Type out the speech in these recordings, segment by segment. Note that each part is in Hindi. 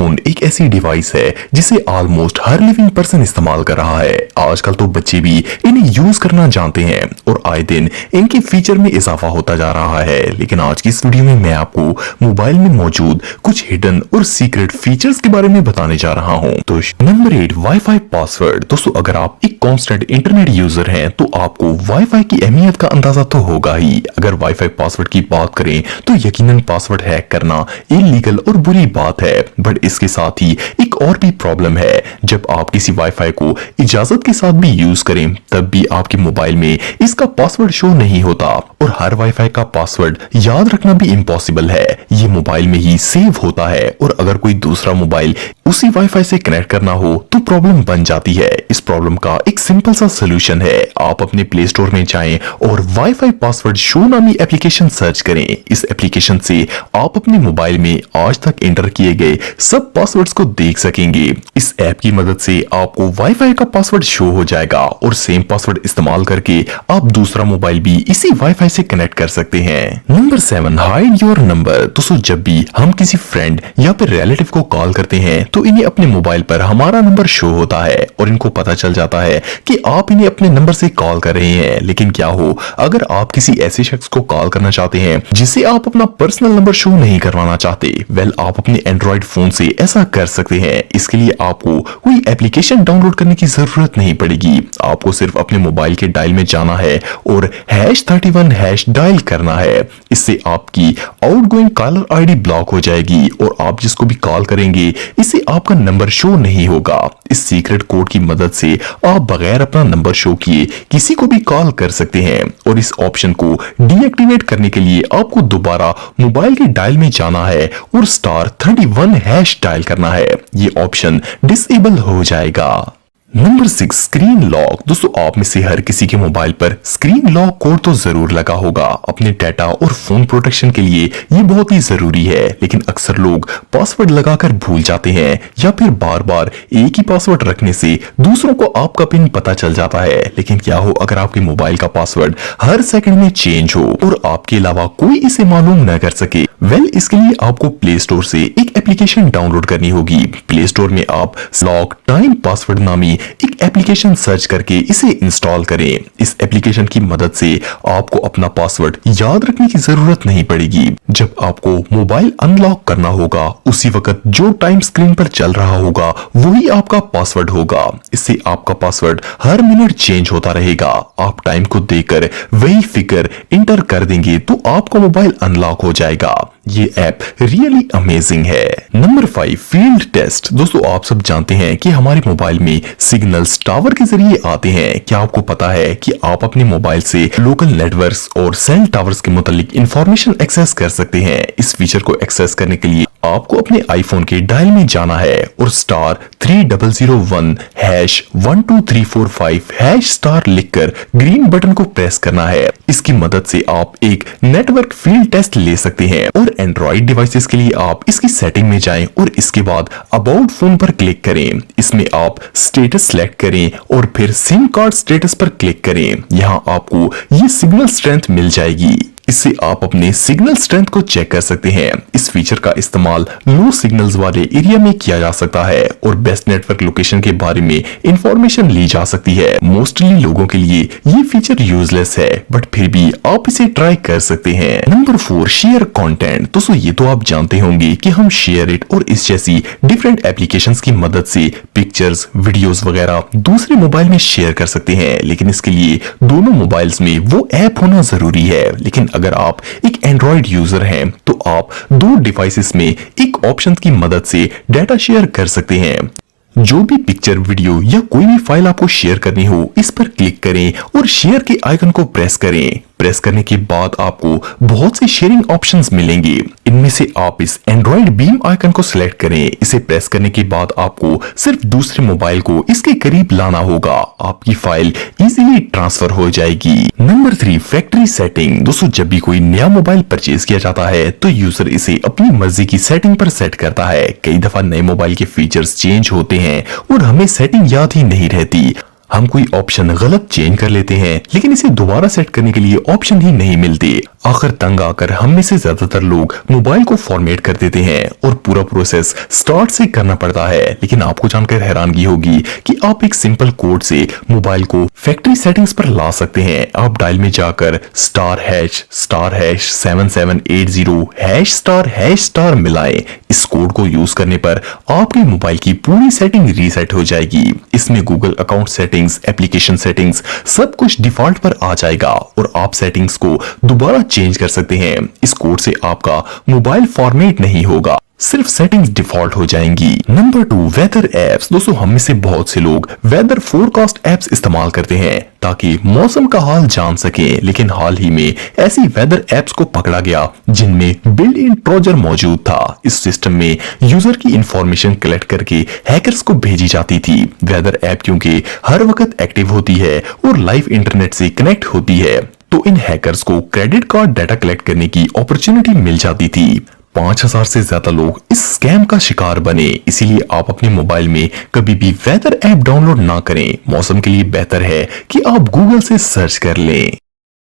आईफोन एक ऐसी डिवाइस है जिसे ऑलमोस्ट हर लिविंग पर्सन इस्तेमाल कर रहा है। आजकल तो बच्चे भी इन्हें यूज करना जानते हैं और आए दिन इनके फीचर में इजाफा होता जा रहा है। लेकिन आज की इस वीडियो में मैं आपको मोबाइल में मौजूद कुछ हिडन और सीक्रेट फीचर्स के बारे में बताने जा रहा हूं। तो नंबर 8, वाईफाई पासवर्ड। दोस्तों, अगर आप एक कांस्टेंट इंटरनेट यूजर हैं तो आपको वाईफाई की अहमियत का अंदाजा तो होगा ही। अगर वाईफाई पासवर्ड की बात करें तो यकीनन पासवर्ड हैक करना इलीगल और बुरी बात है, बट इसके साथ ही एक और भी प्रॉब्लम है। जब आप किसी वाईफाई को इजाजत के साथ भी यूज करें तब भी आपके मोबाइल में इसका पासवर्ड शो नहीं होता और हर वाईफाई का पासवर्ड याद रखना भी इम्पॉसिबल है। ये मोबाइल में ही सेव होता है और अगर कोई दूसरा मोबाइल उसी वाईफाई से कनेक्ट करना हो तो प्रॉब्लम बन जाती है। इस प्रॉब्लम का एक सिंपल सा सोल्यूशन है। आप अपने प्ले स्टोर में जाएं और वाईफाई पासवर्ड शो नामी एप्लीकेशन सर्च करें। इस एप्लीकेशन से आप अपने मोबाइल में आज तक एंटर किए गए सब पासवर्ड्स को देख सकेंगे। इस ऐप की मदद से आपको वाईफाई का पासवर्ड शो हो जाएगा और सेम पासवर्ड इस्तेमाल करके आप दूसरा मोबाइल भी इसी वाईफाई से कनेक्ट कर सकते हैं। Number 7, hide your number. दोस्तों, जब भी हम किसी फ्रेंड या फिर रिलेटिव को कॉल करते हैं तो इन्हें अपने मोबाइल पर हमारा नंबर शो होता है और इनको पता चल जाता है कि आप इन्हें अपने नंबर से कॉल कर रहे हैं। लेकिन क्या हो अगर आप किसी ऐसे शख्स को कॉल करना चाहते हैं जिसे आप अपना पर्सनल नंबर शो नहीं करवाना चाहते? वेल, आप अपने एंड्रॉइड फोन से ऐसा कर सकते हैं। इसके लिए आपको कोई एप्लीकेशन डाउनलोड करने की जरूरत नहीं पड़ेगी। आपको सिर्फ अपने मोबाइल के डायल में जाना है और #31# डायल करना है। इससे आपकी आउटगोइंग कॉलर आईडी ब्लॉक हो जाएगी और आप जिसको भी कॉल करेंगे इससे आपका नंबर शो नहीं होगा। इस सीक्रेट कोड की मदद से आप बगैर अपना नंबर शो किए किसी को भी कॉल कर सकते हैं और इस ऑप्शन को डीएक्टिवेट करने के लिए आपको दोबारा मोबाइल के डायल में जाना है और *31# डायल करना है। ये ऑप्शन डिसेबल हो जाएगा। Number 6, screen lock. दोस्तों, आप में से हर किसी के मोबाइल पर स्क्रीन लॉक कोड तो जरूर लगा होगा। अपने डाटा और फोन प्रोटेक्शन के लिए ये बहुत ही जरूरी है, लेकिन अक्सर लोग पासवर्ड लगाकर भूल जाते हैं या फिर बार बार एक ही पासवर्ड रखने से दूसरों को आपका पिन पता चल जाता है। लेकिन क्या हो अगर आपके मोबाइल का पासवर्ड हर सेकंड में चेंज हो और आपके अलावा कोई इसे मालूम न कर सके? वेल, इसके लिए आपको प्ले स्टोर से एक एप्लीकेशन डाउनलोड करनी होगी। प्ले स्टोर में आप लॉक टाइम पासवर्ड नामी एक एप्लीकेशन सर्च करके इसे इंस्टॉल करें। इस एप्लीकेशन की मदद से आपको अपना पासवर्ड याद रखने की जरूरत नहीं पड़ेगी। जब आपको मोबाइल अनलॉक करना होगा उसी वक्त जो टाइम स्क्रीन पर चल रहा होगा वही आपका पासवर्ड होगा। इससे आपका पासवर्ड हर मिनट चेंज होता रहेगा। आप टाइम को देखकर वही फिगर इंटर कर देंगे तो आपका मोबाइल अनलॉक हो जाएगा। ये ऐप रियली अमेजिंग है। Number 5, field test. दोस्तों, आप सब जानते हैं कि हमारे मोबाइल में सिग्नल्स टावर के जरिए आते हैं। क्या आपको पता है कि आप अपने मोबाइल से लोकल नेटवर्क्स और सेल टावर्स के मुतालिक इंफॉर्मेशन एक्सेस कर सकते हैं? इस फीचर को एक्सेस करने के लिए आपको अपने आईफोन के डायल में जाना है और *3001#12345# लिखकर ग्रीन बटन को प्रेस करना है। इसकी मदद से आप एक नेटवर्क फील्ड टेस्ट ले सकते हैं और एंड्रॉइड डिवाइसेस के लिए आप इसकी सेटिंग में जाएं और इसके बाद अबाउट फोन पर क्लिक करें। इसमें आप स्टेटस सेलेक्ट करें और फिर सिम कार्ड स्टेटस पर क्लिक करें। यहाँ आपको ये सिग्नल स्ट्रेंथ मिल जाएगी। इससे आप अपने सिग्नल स्ट्रेंथ को चेक कर सकते हैं। इस फीचर का इस्तेमाल लो सिग्नल्स वाले एरिया में किया जा सकता है और बेस्ट नेटवर्क लोकेशन के बारे में इंफॉर्मेशन ली जा सकती है। मोस्टली लोगों के लिए ये फीचर यूजलेस है, बट फिर भी आप इसे ट्राई कर सकते हैं। Number 4, share content. दोस्तों, ये तो आप जानते होंगे कि हम शेयर इट और इस जैसी डिफरेंट एप्लीकेशंस की मदद से पिक्चर्स, वीडियोस वगैरह दूसरे मोबाइल में शेयर कर सकते हैं। लेकिन इसके लिए दोनों मोबाइल्स में वो ऐप होना जरूरी है। लेकिन अगर आप एक एंड्रॉइड यूजर हैं तो आप दो डिवाइसेस में एक ऑप्शन की मदद से डाटा शेयर कर सकते हैं। जो भी पिक्चर, वीडियो या कोई भी फाइल आपको शेयर करनी हो इस पर क्लिक करें और शेयर के आइकन को प्रेस करें। प्रेस करने के बाद आपको बहुत से शेयरिंग ऑप्शंस मिलेंगे। इनमें से आप इस एंड्रॉइड बीम आइकन को सिलेक्ट करें। इसे प्रेस करने के बाद आपको सिर्फ दूसरे मोबाइल को इसके करीब लाना होगा। आपकी फाइल इजीली ट्रांसफर हो जाएगी। Number 3, factory setting. दोस्तों, जब भी कोई नया मोबाइल परचेज किया जाता है तो यूजर इसे अपनी मर्जी की सेटिंग पर सेट करता है। कई दफा नए मोबाइल के फीचर्स चेंज होते हैं और हमें सेटिंग याद ही नहीं रहती। हम कोई ऑप्शन गलत चेंज कर लेते हैं लेकिन इसे दोबारा सेट करने के लिए ऑप्शन ही नहीं मिलती। आखिर तंग आकर हम में से ज्यादातर लोग मोबाइल को फॉर्मेट कर देते हैं और पूरा प्रोसेस स्टार्ट से करना पड़ता है। लेकिन आपको जानकर हैरानगी होगी कि आप एक सिंपल कोड से मोबाइल को फैक्ट्री सेटिंग्स पर ला सकते हैं। आप डायल में जाकर *#7780#** मिलाएं। इस कोड को यूज करने पर आपके मोबाइल की पूरी सेटिंग रीसेट हो जाएगी। इसमें Google account settings, application settings सब कुछ डिफॉल्ट पर आ जाएगा और आप सेटिंग्स को दोबारा चेंज कर सकते हैं। इस कोड से आपका मोबाइल फॉर्मेट नहीं होगा, सिर्फ सेटिंग्स डिफॉल्ट हो जाएंगी। Number 2, weather apps. दोस्तों हम में से बहुत से लोग वेदर फोरकास्ट एप्स इस्तेमाल करते हैं ताकि मौसम का हाल जान सकें, लेकिन हाल ही में ऐसी वेदर एप्स को पकड़ा गया जिनमें बिल्ट इन ट्रोजन मौजूद था। इस सिस्टम में यूजर की इंफॉर्मेशन कलेक्ट करके हैकर्स को भेजी जाती थी। वेदर ऐप क्योंकि हर वक्त एक्टिव होती है और लाइव इंटरनेट से कनेक्ट होती है, तो इन हैकर्स को क्रेडिट कार्ड डाटा कलेक्ट करने की अपॉर्चुनिटी मिल जाती थी। 5000 से ज्यादा लोग इस स्कैम का शिकार बने। इसीलिए आप अपने मोबाइल में कभी भी वेदर ऐप डाउनलोड ना करें। मौसम के लिए बेहतर है कि आप गूगल से सर्च कर लें।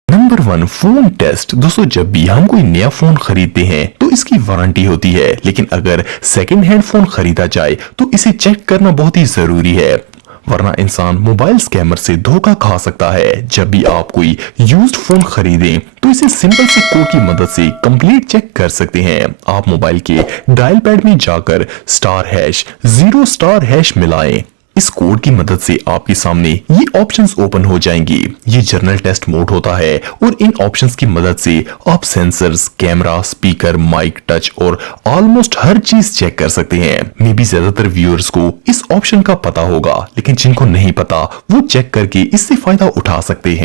Number 1, phone test. दोस्तों जब भी हम कोई नया फोन खरीदते हैं तो इसकी वारंटी होती है, लेकिन अगर सेकेंड हैंड फोन खरीदा जाए तो इसे चेक करना बहुत ही जरूरी है, वरना इंसान मोबाइल स्कैमर से धोखा खा सकता है। जब भी आप कोई यूज्ड फोन खरीदें तो इसे सिंपल से कोड की मदद से कंप्लीट चेक कर सकते हैं। आप मोबाइल के डायल पैड में जाकर *#0* मिलाएं। इस कोड की मदद से आपके सामने ये ऑप्शंस ओपन हो जाएंगी। ये जर्नल टेस्ट मोड होता है और इन ऑप्शंस की मदद से आप sensors, camera, speaker, mike, touch और ऑलमोस्ट हर चीज चेक कर सकते हैं। मे बी ज्यादातर व्यूअर्स को इस ऑप्शन का पता होगा, लेकिन जिनको नहीं पता वो चेक करके इससे फायदा उठा सकते हैं।